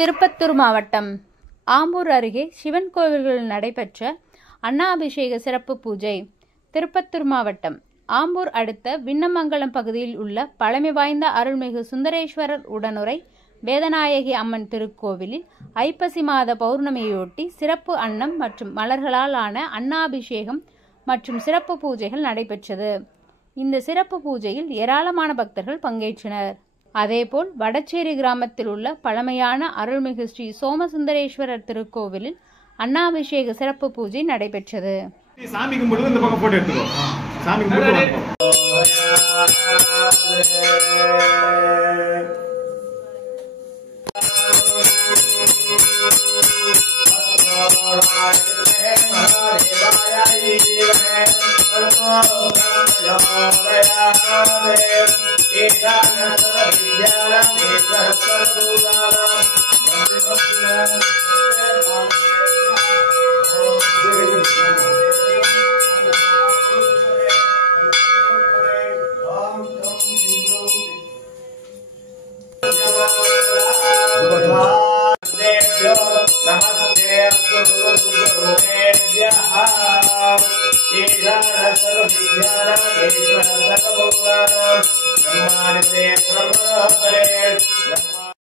திருப்பத்தூர் மாவட்டம் ஆம்பூர் அருகே சிவன் கோவில்களில் நடைபெற்ற அன்னாபிஷேக சிறப்பு பூஜை. திருப்பத்தூர் மாவட்டம் ஆம்பூர் அடுத்த விண்ணமங்கலம் பகுதியில் உள்ள பழமை வாய்ந்த அருள்மிகு சுந்தரேஸ்வரர் உடனுறை வேதநாயகி அம்மன் திருக்கோவிலில் ஐப்பசி மாத பௌர்ணமியையொட்டி சிறப்பு அன்னம் மற்றும் மலர்களால் ஆன அன்னாபிஷேகம் மற்றும் சிறப்பு பூஜைகள் நடைபெற்றது. இந்த சிறப்பு பூஜையில் ஏராளமான பக்தர்கள் பங்கேற்றனர். அதேபோல் வடச்சேரி கிராமத்தில் உள்ள பழமையான அருள்மிகு ஸ்ரீ சோமசுந்தரேஸ்வரர் திருக்கோவிலில் அன்னாபிஷேக சிறப்பு பூஜை நடைபெற்றது. சாமி கும்பிடுறது இந்த பக்கம் போட்டு எடுத்துக்கோ. சாமி கும்பிடுறது